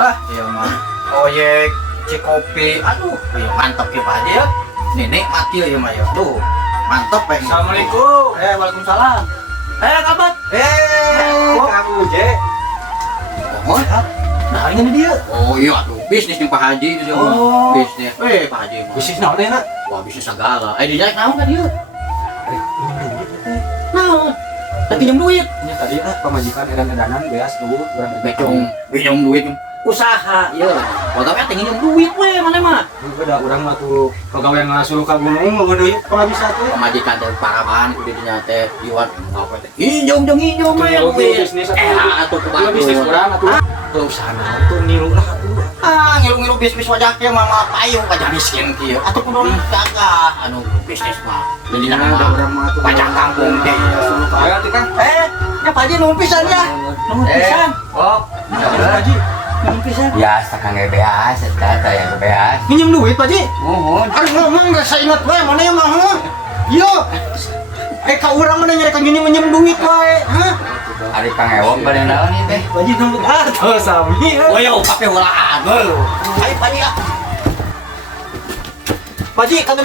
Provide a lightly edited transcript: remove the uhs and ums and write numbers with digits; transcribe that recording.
Iya mah. Proyek Cikopi. Aduh, iya mantap ya Pak Haji ya. Nenek mati ya mah ya. Aduh, mantap Pak. Assalamualaikum. Waalaikumsalam. Kabat. Kang Uje. Oh, Nah, ini dia. oh iya tuh bisnis nih Pak Haji itu dia mah. Oh. Bisnis. Pak Haji mah. Bisnis naon ya, Nak? Wah, bisnis segala. Dia naon kan dia? Naon? Tapi pinjam duit. Ini tadi pemajikan edan-edanan beas dulu urang Pinjam duit. Usaha, ya. Oh, tapi tinggi pinjam duit we mana mah. udah urang mah tuh pegawai ngasuh ka gunung mau deui kalau bisa tuh. Pemajikan teh parahan kudu dinya teh liwat apa teh. Injom we Bisnis atuh kumaha bisnis urang atuh. Tuh usaha Tuh niru lah atuh. ngilu-ngilu bisnis wajah teh mah payung wajah miskin kieu. Atuh kudu gagah anu bisnis mah. Jadi Udah urang mah tuh wajah kampung teh. Ayo atuh Kang. Ya Pak Haji nuhun pisan ya. Nuhun pisan. Oh, Haji. Nuhun pisan. Biasa kang beas, eta yang beas. Minjem duit, Pak Ji. Muhun. Aduh ngomong gak saya ingat we mana yang mah. Yo. Ka urang mana nyari minjem duit wae. Hah? Ari pangewong bade naon ieu teh? Pak Ji nambut tuh sami. Oh ya, pakai walaan. Ayo Pak Haji ya. Pak Ji, kata